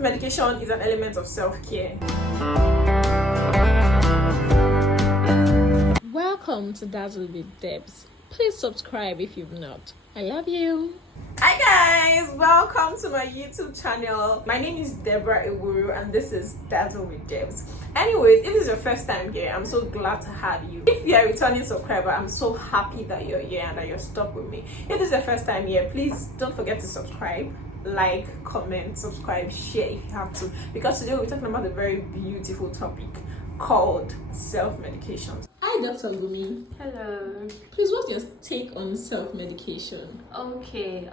Self-medication is an element of self-care. Welcome to Dazzle with Debs. Please subscribe if you've not. I love you. Hi guys, welcome to my YouTube channel. My name is Deborah Ewuru and this is Dazzle with Debs. Anyways, if this is your first time here, I'm so glad to have you. If you're a returning subscriber, I'm so happy that you're here and that you're stuck with me. If this is your first time here, please don't forget to subscribe, like, comment, subscribe, share if you have to, because today we're talking about a very beautiful topic called self-medication. Hi Dr. Gumi. Hello. Please, what's your take on self-medication? Okay,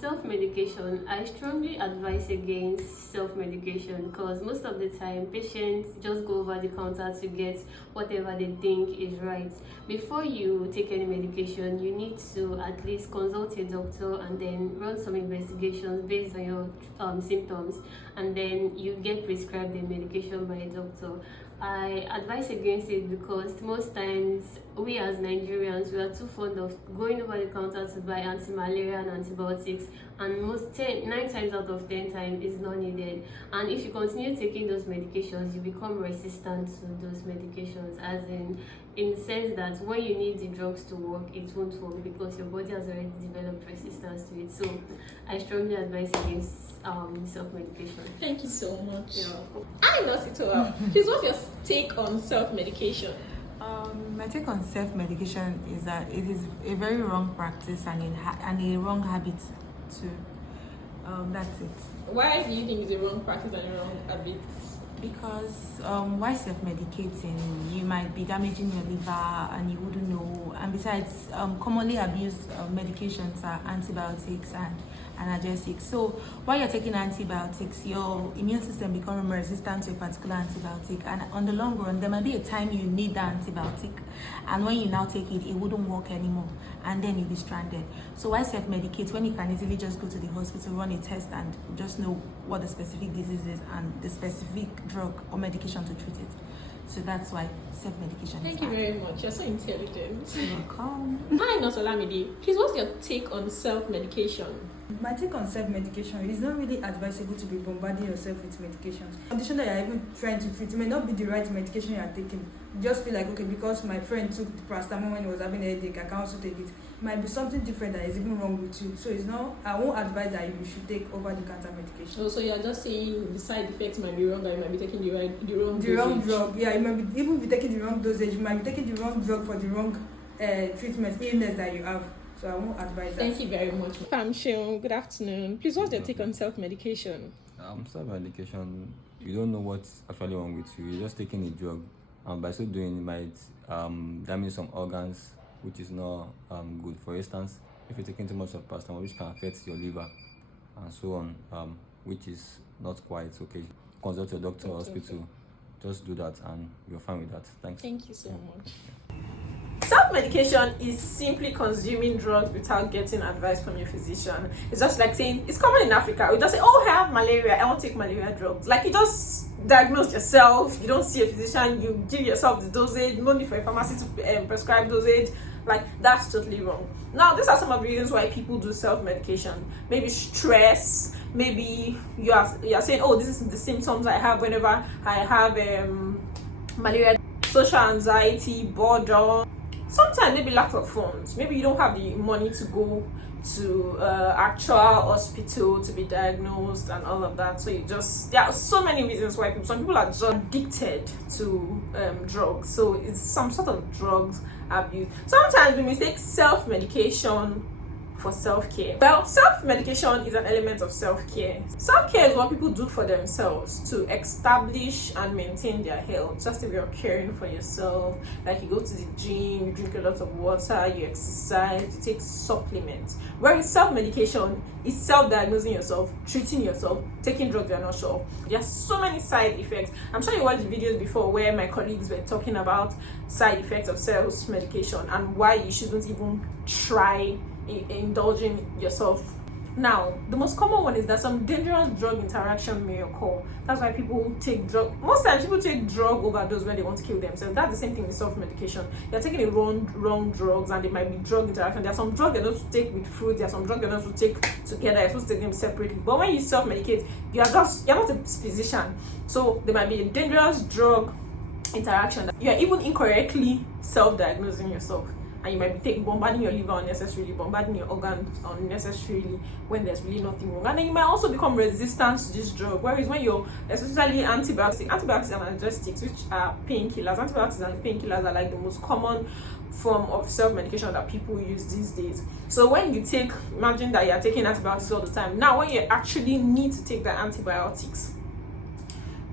self-medication. I strongly advise against self-medication because most of the time patients just go over the counter to get whatever they think is right. Before you take any medication, you need to at least consult a doctor and then run some investigations based on your symptoms, and then you get prescribed the medication by a doctor. I advise against it because most times we as Nigerians, we are too fond of going over the counter to buy anti-malaria and antibiotics, and 9 times out of 10 times is not needed. And if you continue taking those medications, you become resistant to those medications, as in the sense that when you need the drugs to work, it won't work because your body has already developed resistance to it. So I strongly advise against self-medication. Thank you so much. I know Sitoa. Please, what's your take on self-medication? My take on self-medication is that it is a very wrong practice and a wrong habit too. That's it. Why do you think it's a wrong practice and a wrong habit? Because while self-medicating, you might be damaging your liver and you wouldn't know. And besides, commonly abused medications are antibiotics and analgesics. So while you're taking antibiotics, your immune system becomes resistant to a particular antibiotic, and on the long run there might be a time you need that antibiotic, and when you now take it, it wouldn't work anymore, and then you'll be stranded. So why self-medicate when you can easily just go to the hospital, run a test, and just know what the specific disease is and the specific drug or medication to treat it? So that's why self-medication. Thank you very much. You're so intelligent. You're welcome. Hi, Nurse Olamide. Please, what's your take on self-medication? My take on self-medication is not really advisable to be bombarding yourself with medications. The condition that you're even trying to treat may not be the right medication you are taking. You just feel like, okay, because my friend took the paracetamol when he was having a headache, I can also take it. It might be something different that is even wrong with you. So it's not, I won't advise that you should take over-the-counter medication. So you're just saying the side effects might be wrong, or you might be taking the wrong drug. Yeah, you might be, even be taking the wrong dosage. You might be taking the wrong drug for the wrong treatment, illness that you have. So I won't advise that. Thank you very much. Famshil, good afternoon. Please, what's your take on self-medication? Self-medication, you don't know what's actually wrong with you. You're just taking a drug, and by so doing, you might damage some organs, which is not good. For instance, if you're taking too much of paracetamol, which can affect your liver, and so on, which is not quite okay. Consult your doctor or hospital. Just do that, and you're fine with that. Thanks. Thank you so much. Self-medication is simply consuming drugs without getting advice from your physician. It's just like saying, it's common in Africa, we just say, oh, I have malaria, I want to take malaria drugs. Like, you just diagnose yourself, you don't see a physician, you give yourself the dosage, no need for a pharmacy to prescribe dosage. Like, that's totally wrong. Now, these are some of the reasons why people do self-medication. Maybe stress, maybe you are saying, oh, this is the symptoms I have whenever I have malaria. Social anxiety, boredom. Sometimes maybe lack of funds. Maybe you don't have the money to go to actual hospital to be diagnosed and all of that. So there are so many reasons why some people are just addicted to drugs. So it's some sort of drugs abuse. Sometimes we mistake self-medication for self-care. Well, self-medication is an element of self-care. Self-care is what people do for themselves to establish and maintain their health. Just if you're caring for yourself, like you go to the gym, you drink a lot of water, you exercise, you take supplements. Whereas self-medication is self-diagnosing yourself, treating yourself, taking drugs you're not sure. There are so many side effects. I'm sure you watched the videos before where my colleagues were talking about side effects of self-medication and why you shouldn't even try indulging yourself Now, the most common one is that some dangerous drug interaction may occur. That's why people take drug. Most times, people take drug overdose when they want to kill themselves. That's the same thing with self-medication. You're taking the wrong drugs, and there might be drug interaction. There are some drugs you're not to take with fruit. There are some drugs you're not to take together. You're supposed to take them separately. But when you self-medicate, you're not a physician, so there might be a dangerous drug interaction. You're even incorrectly self-diagnosing yourself. And you might be bombarding your liver unnecessarily, bombarding your organs unnecessarily when there's really nothing wrong. And then you might also become resistant to this drug. Whereas when you're, especially antibiotics and analgesics, which are painkillers, antibiotics and painkillers are like the most common form of self-medication that people use these days. So when you take, imagine that you're taking antibiotics all the time. Now when you actually need to take the antibiotics,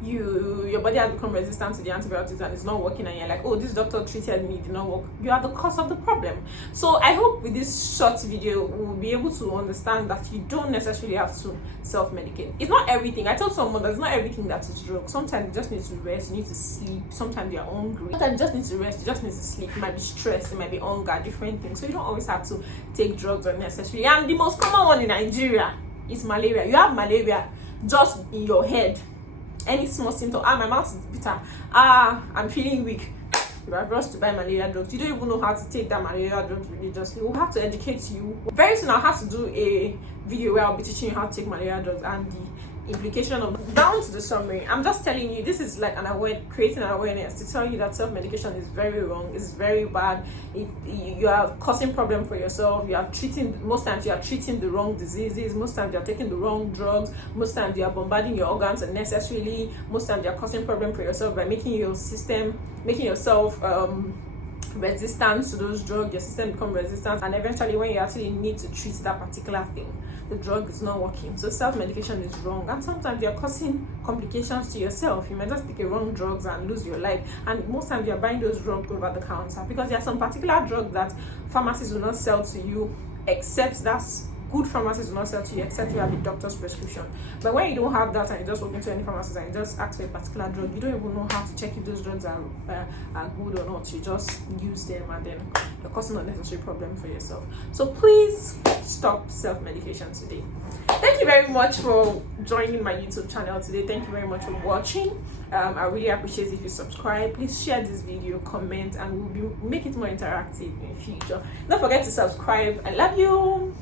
your body has become resistant to the antibiotics and it's not working, and you're like, oh, this doctor treated me, it did not work. You are the cause of the problem. So I hope with this short video we'll be able to understand that you don't necessarily have to self-medicate. It's not everything. I told someone that it's not everything that is drug. Sometimes you just need to rest, you need to sleep, sometimes you're hungry, sometimes you just need to rest, you just need to sleep. It might be stress, it might be hunger, different things. So you don't always have to take drugs unnecessarily. And the most common one in Nigeria is malaria. You have malaria just in your head. Any small symptom, my mouth is bitter, I'm feeling weak, you are rushed to buy malaria drugs. You don't even know how to take that malaria drugs religiously. We'll have to educate you. Very soon I'll have to do a video where I'll be teaching you how to take malaria drugs and the implication of. Down to the summary, I'm just telling you, this is like creating an awareness to tell you that self-medication is very wrong, it's very bad. You are causing problem for yourself. Most times you are treating the wrong diseases, most times you are taking the wrong drugs, most times you are bombarding your organs unnecessarily, most times you are causing problem for yourself by making yourself resistant to those drugs. Your system become resistant, and eventually when you actually need to treat that particular thing, the drug is not working. So self-medication is wrong, and sometimes you're causing complications to yourself. You might just take a wrong drugs and lose your life, and most times you're buying those drugs over the counter because there are some particular drugs that pharmacies will not sell to you, except that's good pharmacies will not sell to you except you have a doctor's prescription. But when you don't have that and you just walk into any pharmacist and you just ask for a particular drug, you don't even know how to check if those drugs are good or not. You just use them and then you're causing unnecessary problem for yourself. So please stop self-medication today. Thank you very much for joining my YouTube channel today. Thank you very much for watching. I really appreciate if you subscribe. Please share this video, comment, and we'll make it more interactive in future. Don't forget to subscribe. I love you.